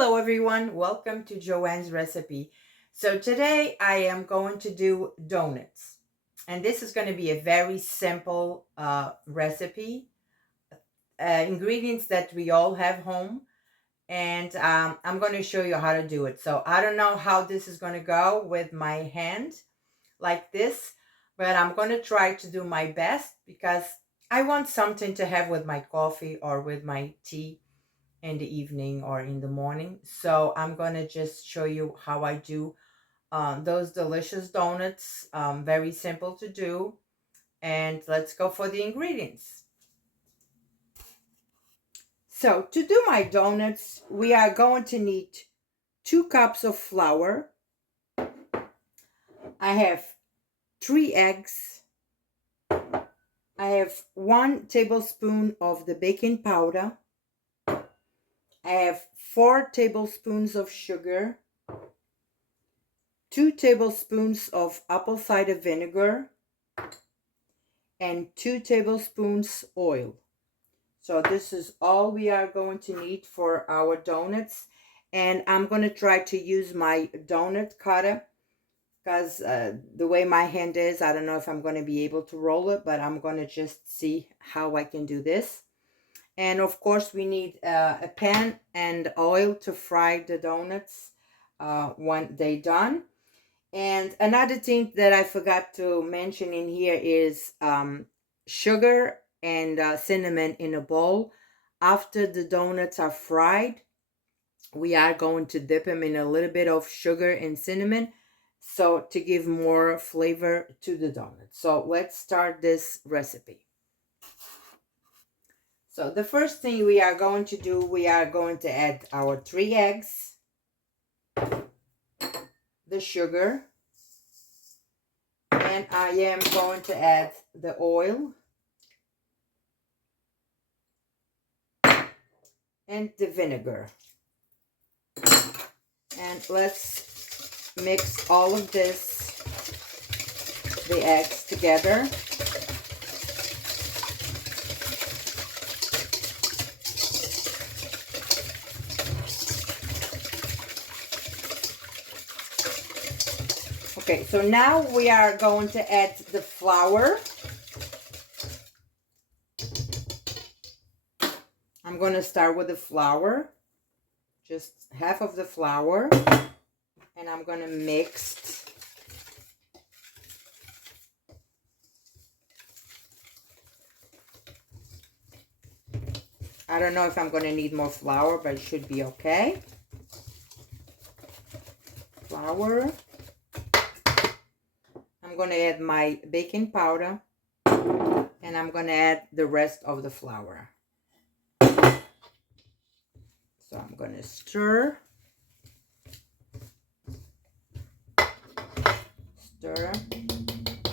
Hello everyone, welcome to Joanne's recipe. So today I am going to do donuts. And this is going to be a very simple recipe. Ingredients that we all have home. And I'm going to show you how to do it. So I don't know how this is going to go with my hand like this. But I'm going to try to do my best because I want something to have with my coffee or with my tea in the evening or in the morning. So I'm gonna just show you how I do those delicious donuts. Very simple to do. And let's go for the ingredients. So to do my donuts, we are going to need 2 cups of flour. I have 3 eggs. I have 1 tablespoon of the baking powder. I have 4 tablespoons of sugar, 2 tablespoons of apple cider vinegar, and 2 tablespoons oil. So this is all we are going to need for our donuts. And I'm going to try to use my donut cutter because the way my hand is, I don't know if I'm going to be able to roll it, but I'm going to just see how I can do this. And of course, we need a pan and oil to fry the donuts when they're done. And another thing that I forgot to mention in here is sugar and cinnamon in a bowl. After the donuts are fried, we are going to dip them in a little bit of sugar and cinnamon so to give more flavor to the donut. So let's start this recipe. So the first thing we are going to do, we are going to add our 3 eggs, the sugar, and I am going to add the oil and the vinegar. And let's mix all of this, the eggs together. Okay, so now we are going to add the flour. I'm going to start with the flour, just half of the flour, and I'm going to mix. I don't know if I'm going to need more flour, but it should be okay. Flour. I'm going to add my baking powder, and I'm going to add the rest of the flour. So I'm going to stir.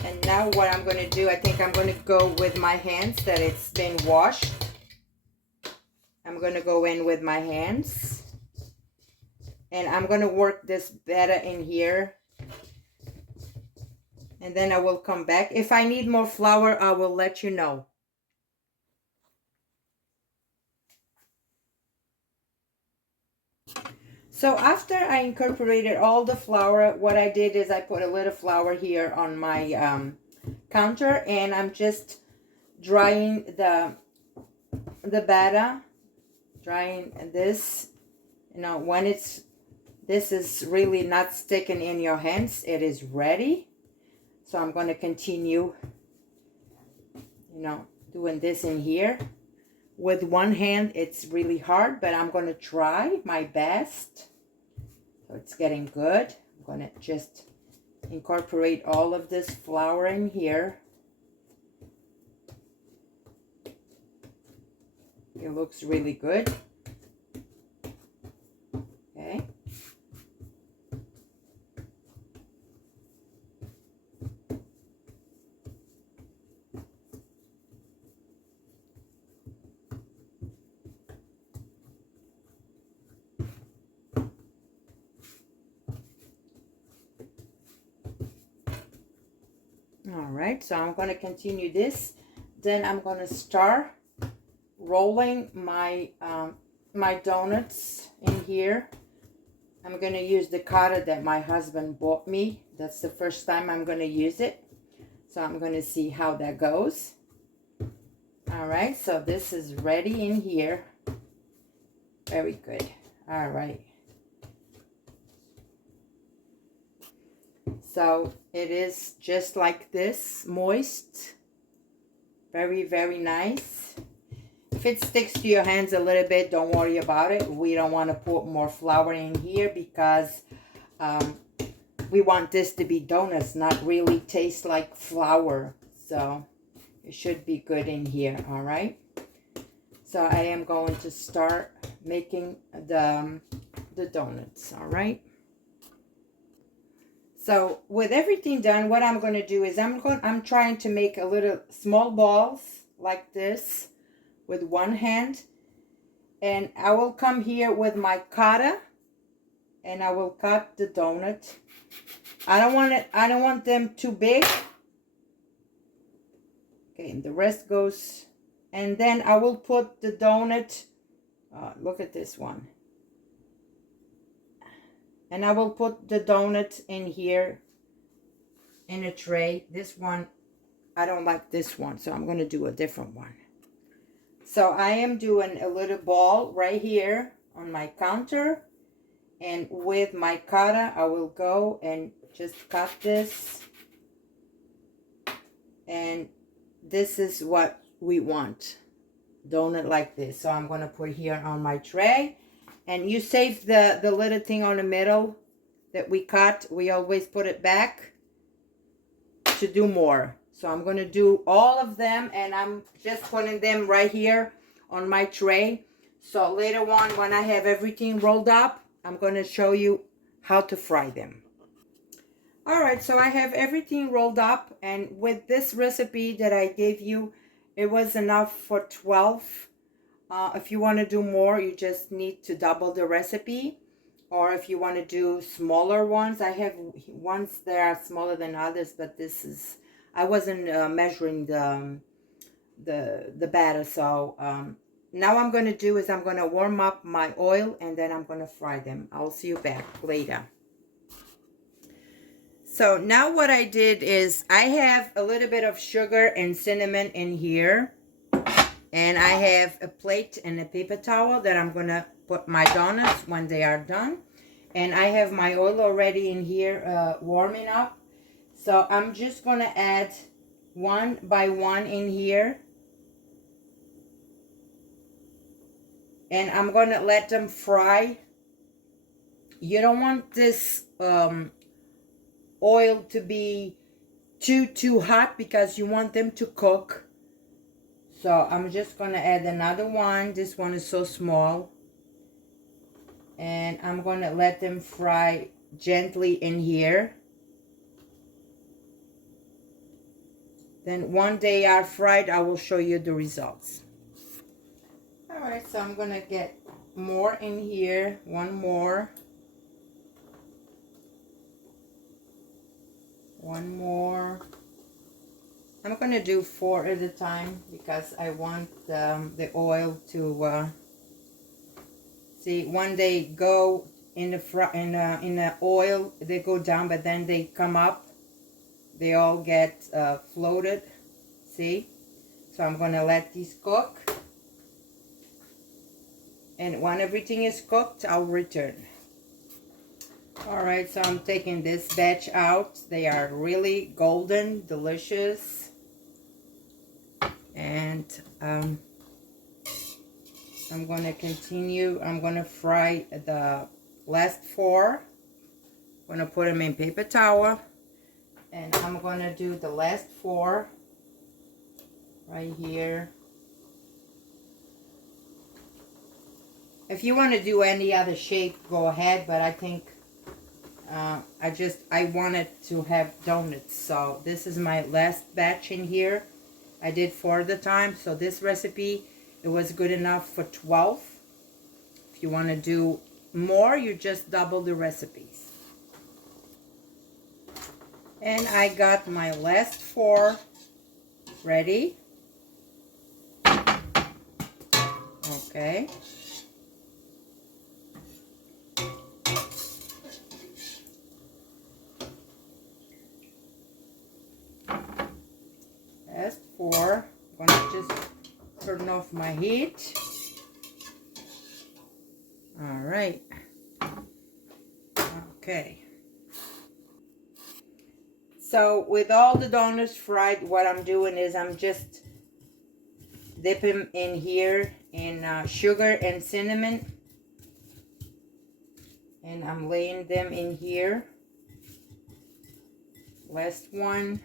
And now what I'm going to do, I think I'm going to go with my hands that it's been washed. I'm going to go in with my hands. And I'm going to work this batter in here. And then I will come back. If I need more flour, I will let you know. So after I incorporated all the flour, what I did is I put a little flour here on my counter, and I'm just drying the batter, drying this. You know, when this is really not sticking in your hands, it is ready. So I'm going to continue, you know, doing this in here. With one hand, it's really hard, but I'm going to try my best. So it's getting good. I'm going to just incorporate all of this flour in here. It looks really good. Okay. All right, so I'm going to continue this. Then I'm going to start rolling my my donuts in here. I'm going to use the cutter that my husband bought me. That's the first time I'm going to use it. So I'm going to see how that goes. All right, so this is ready in here. Very good. All right. So it is just like this, moist. Very, very nice. If it sticks to your hands a little bit, don't worry about it. We don't want to put more flour in here because we want this to be donuts, not really taste like flour. So it should be good in here, all right? So I am going to start making the donuts, all right? So with everything done, what I'm going to do is I'm trying to make a little small balls like this with one hand, and I will come here with my cutter and I will cut the donut. I don't want them too big. Okay, and the rest goes, and then I will put the donut, look at this one. And I will put the donut in here in a tray. This one, I don't like this one, so I'm going to do a different one. So I am doing a little ball right here on my counter. And with my cutter, I will go and just cut this. And this is what we want. Donut like this. So I'm going to put here on my tray. And you save the little thing on the middle that we cut. We always put it back to do more. So I'm going to do all of them, and I'm just putting them right here on my tray. So later on, when I have everything rolled up, I'm going to show you how to fry them. All right, so I have everything rolled up, and with this recipe that I gave you, it was enough for 12. If you want to do more, you just need to double the recipe. Or if you want to do smaller ones, I have ones that are smaller than others, but this is, I wasn't measuring the batter. So now I'm going to do is I'm going to warm up my oil, and then I'm going to fry them. I'll see you back later. So now what I did is I have a little bit of sugar and cinnamon in here. And I have a plate and a paper towel that I'm going to put my donuts when they are done. And I have my oil already in here warming up. So I'm just going to add one by one in here. And I'm going to let them fry. You don't want this oil to be too hot because you want them to cook. So I'm just going to add another one. This one is so small. And I'm going to let them fry gently in here. Then when they are fried, I will show you the results. All right, so I'm going to get more in here. One more. One more. I'm going to do 4 at a time because I want the oil to see when they go in the oil, they go down, but then they come up. They all get floated. See? So I'm going to let these cook. And when everything is cooked, I'll return. All right, so I'm taking this batch out. They are really golden, delicious. And I'm going to continue. I'm going to fry the last 4. I'm going to put them in paper towel. And I'm going to do the last 4 right here. If you want to do any other shape, go ahead. But I think I wanted to have donuts. So this is my last batch in here. I did 4 at a time, so this recipe, it was good enough for 12. If you want to do more, you just double the recipes. And I got my last 4 ready. Okay. off my heat. All right. Okay. So with all the donuts fried, what I'm doing is I'm just dipping in here in sugar and cinnamon. And I'm laying them in here. Last one.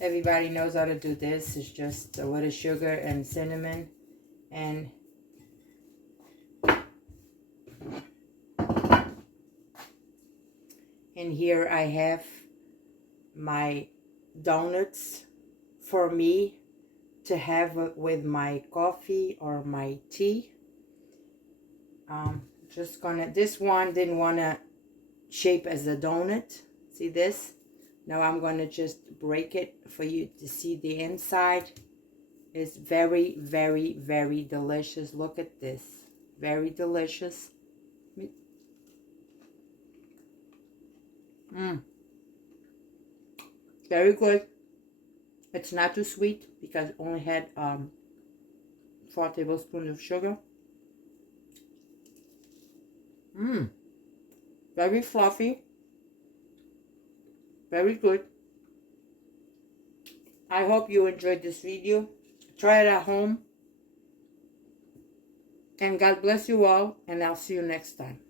Everybody knows how to do this. It's just a little sugar and cinnamon. And in here I have my donuts for me to have with my coffee or my tea. Just gonna, this one didn't want to shape as a donut. See this? Now I'm gonna just break it for you to see the inside. It's very, very, very delicious. Look at this. Very delicious. Very good. It's not too sweet because it only had 4 tablespoons of sugar. Very fluffy. Very good. I hope you enjoyed this video. Try it at home. And God bless you all. And I'll see you next time.